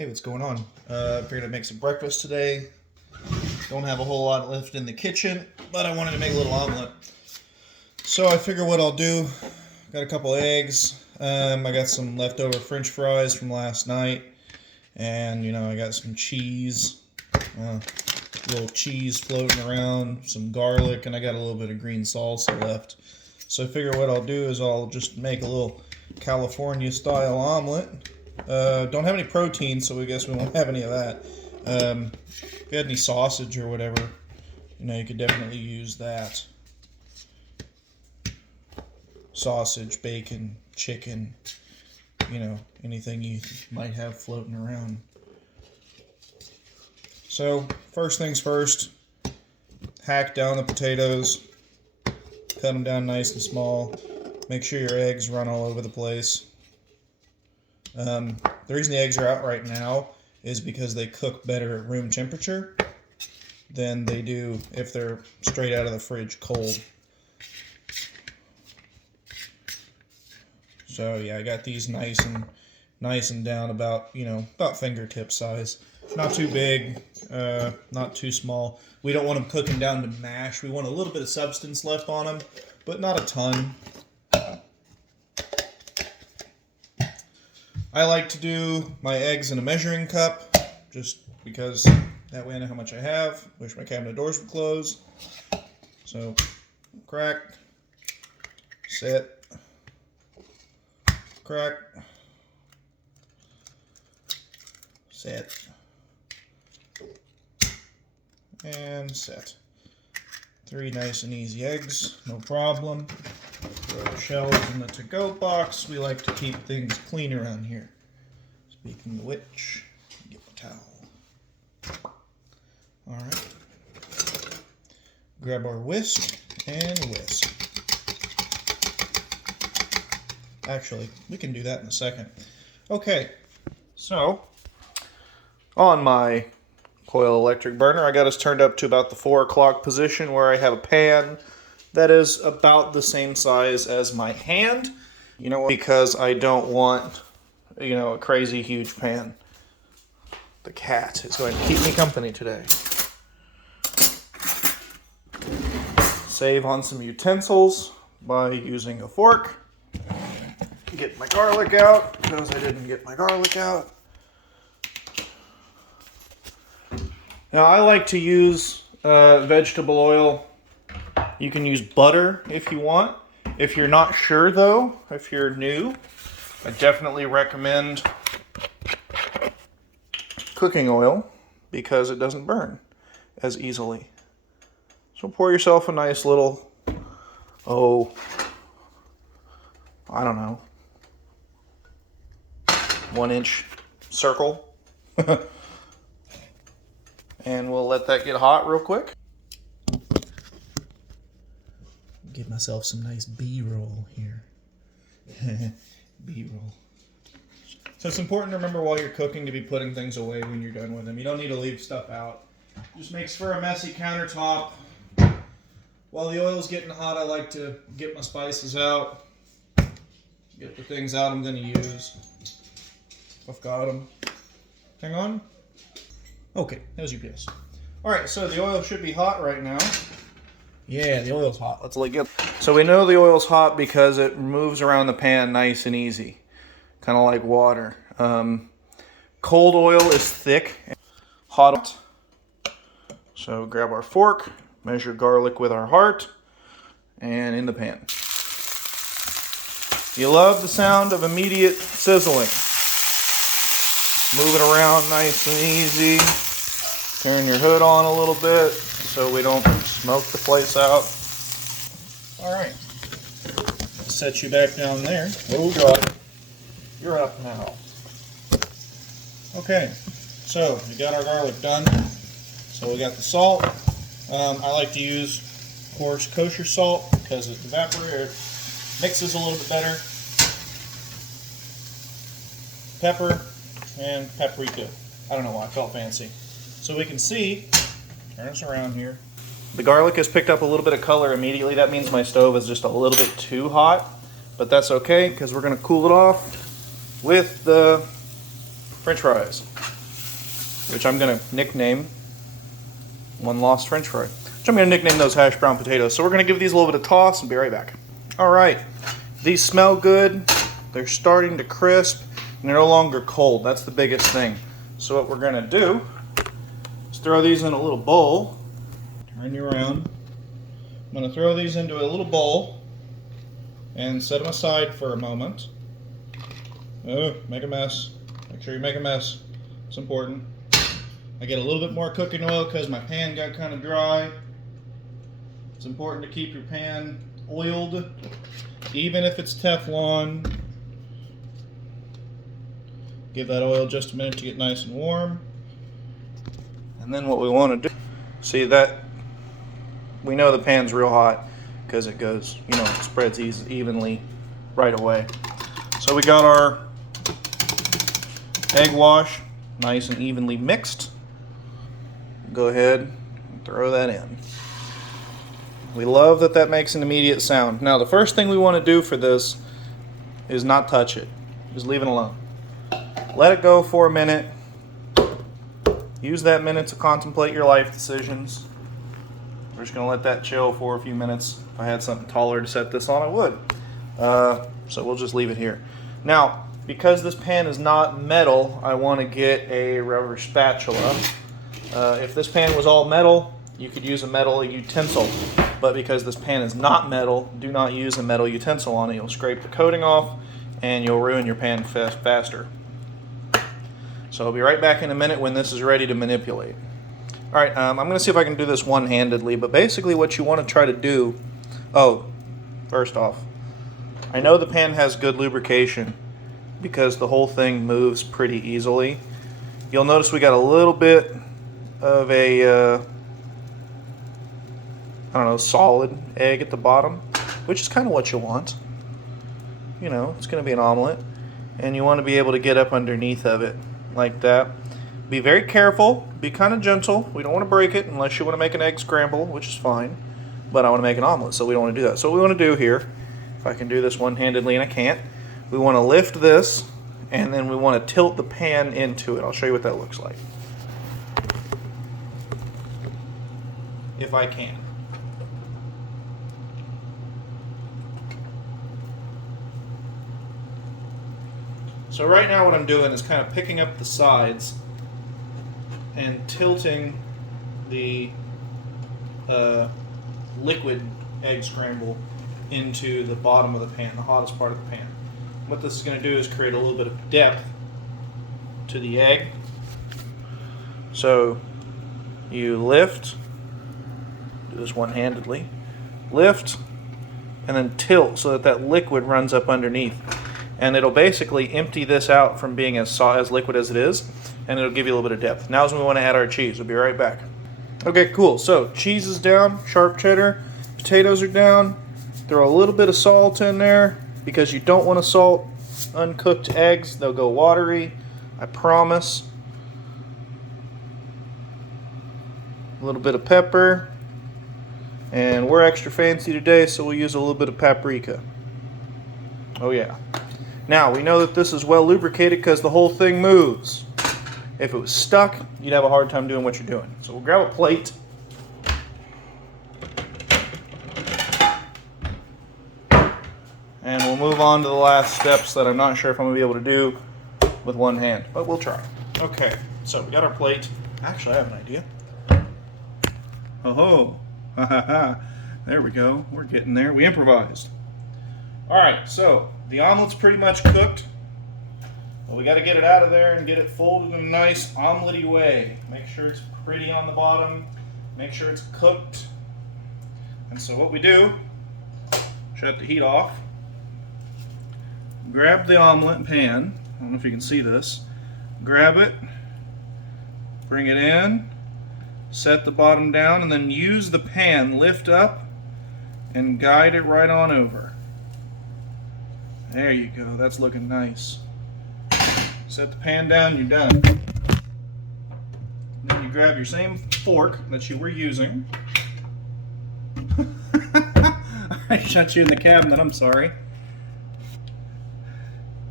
Hey, what's going on? Figured I'd make some breakfast today. Don't have a whole lot left in the kitchen, but I wanted to make a little omelet. So I figure what I'll do, got a couple eggs, I got some leftover French fries from last night, and I got some cheese, little cheese floating around, some garlic, and I got a little bit of green salsa left. So I figure what I'll do is I'll just make a little California style omelet. Don't have any protein, so I guess we won't have any of that. If you had any sausage or whatever, you could definitely use that. Sausage, bacon, chicken, anything you might have floating around. So, first things first, hack down the potatoes, cut them down nice and small. Make sure your eggs run all over the place. The reason the eggs are out right now is because they cook better at room temperature than they do if they're straight out of the fridge cold. So yeah, I got these nice and down about fingertip size. Not too big, not too small. We don't want them cooking down to mash. We want a little bit of substance left on them, but not a ton. I like to do my eggs in a measuring cup, just because that way I know how much I have. Wish my cabinet doors would close. So, crack, set, crack, set, and set. 3 nice and easy eggs, no problem. Throw shells in the to-go box. We like to keep things clean around here. Speaking of which, get my towel. Alright. Grab our whisk and whisk. Actually, we can do that in a second. Okay, so on my coil electric burner, I got us turned up to about the 4 o'clock position where I have a pan that is about the same size as my hand. You know what? Because I don't want, a crazy huge pan. The cat is going to keep me company today. Save on some utensils by using a fork. Get my garlic out, because I didn't get my garlic out. Now I like to use vegetable oil. You can use butter if you want. If you're not sure though, if you're new, I definitely recommend cooking oil because it doesn't burn as easily. So pour yourself a nice little, I don't know, 1-inch circle. And we'll let that get hot real quick. Get myself some nice B-roll here. B-roll. So it's important to remember while you're cooking to be putting things away when you're done with them. You don't need to leave stuff out. Just makes for a messy countertop. While the oil's getting hot, I like to get my spices out. Get the things out I'm going to use. I've got them. Hang on. Okay, there's your guess. Alright, so the oil should be hot right now. Yeah, the oil's hot. Let's let it get. So we know the oil's hot because it moves around the pan nice and easy. Kind of like water. Cold oil is thick. Hot. So grab our fork, measure garlic with our heart, and in the pan. You love the sound of immediate sizzling. Move it around nice and easy. Turn your hood on a little bit so we don't smoke the place out. Alright. Set you back down there. Oh God. You're up now. Okay. So, we got our garlic done. So we got the salt. I like to use coarse kosher salt because it mixes a little bit better. Pepper and paprika. I don't know why I felt fancy. So we can see, turn us around here. The garlic has picked up a little bit of color immediately. That means my stove is just a little bit too hot, but that's okay because we're going to cool it off with the French fries. which I'm going to nickname one lost French fry. Which I'm going to nickname those hash brown potatoes. So we're going to give these a little bit of toss and be right back. All right, these smell good. They're starting to crisp, and they're no longer cold. That's the biggest thing. So what we're going to do is throw these in a little bowl. Turn you around. I'm going to throw these into a little bowl and set them aside for a moment. Oh, make a mess. Make sure you make a mess. It's important. I get a little bit more cooking oil because my pan got kind of dry. It's important to keep your pan oiled, even if it's Teflon. Give that oil just a minute to get nice and warm. And then what we want to do, see that, we know the pan's real hot because it goes, you know, it spreads evenly right away. So we got our egg wash nice and evenly mixed. Go ahead and throw that in. We love that that makes an immediate sound. Now the first thing we want to do for this is not touch it. Just leave it alone. Let it go for a minute. Use that minute to contemplate your life decisions. We're just going to let that chill for a few minutes. If I had something taller to set this on, I would. So we'll just leave it here. Now, because this pan is not metal, I want to get a rubber spatula. If this pan was all metal, you could use a metal utensil. But because this pan is not metal, do not use a metal utensil on it. You'll scrape the coating off and you'll ruin your pan faster. So I'll be right back in a minute when this is ready to manipulate. Alright, I'm going to see if I can do this one-handedly, but basically what you want to try to do... Oh, first off, I know the pan has good lubrication because the whole thing moves pretty easily. You'll notice we got a little bit of a, I don't know, solid egg at the bottom, which is kind of what you want. You know, it's going to be an omelet, and you want to be able to get up underneath of it like that. Be very careful, be kind of gentle. We don't want to break it unless you want to make an egg scramble, which is fine, but I want to make an omelet, so we don't want to do that. So what we want to do here, if I can do this one-handedly, and I can't, we want to lift this, and then we want to tilt the pan into it. I'll show you what that looks like. If I can. So right now what I'm doing is kind of picking up the sides and tilting the liquid egg scramble into the bottom of the pan, the hottest part of the pan. What this is going to do is create a little bit of depth to the egg. So you lift, do this one-handedly, lift, and then tilt so that that liquid runs up underneath. And it'll basically empty this out from being as liquid as it is, and it'll give you a little bit of depth. Now is when we want to add our cheese. We'll be right back. Okay, cool. So cheese is down, sharp cheddar, potatoes are down. Throw a little bit of salt in there because you don't want to salt uncooked eggs. They'll go watery, I promise. A little bit of pepper. And we're extra fancy today, so we'll use a little bit of paprika. Oh yeah. Now, we know that this is well lubricated because the whole thing moves. If it was stuck, you'd have a hard time doing what you're doing. So we'll grab a plate. And we'll move on to the last steps that I'm not sure if I'm going to be able to do with one hand, but we'll try. Okay, so we got our plate. Actually, I have an idea. Oh-ho. Ha ha ha. There we go. We're getting there. We improvised. Alright, so the omelet's pretty much cooked. But we got to get it out of there and get it folded in a nice omelette-y way. Make sure it's pretty on the bottom. Make sure it's cooked. And so what we do, shut the heat off. Grab the omelet pan. I don't know if you can see this. Grab it. Bring it in. Set the bottom down and then use the pan. Lift up and guide it right on over. There you go. That's looking nice. Set the pan down, you're done. Then you grab your same fork that you were using. I shut you in the cabinet, I'm sorry.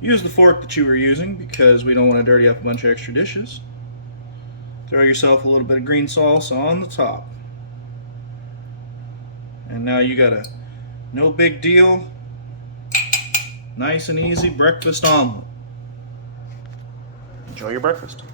Use the fork that you were using because we don't want to dirty up a bunch of extra dishes. Throw yourself a little bit of green sauce on the top. And now you got a no big deal, nice and easy breakfast omelet. Enjoy your breakfast.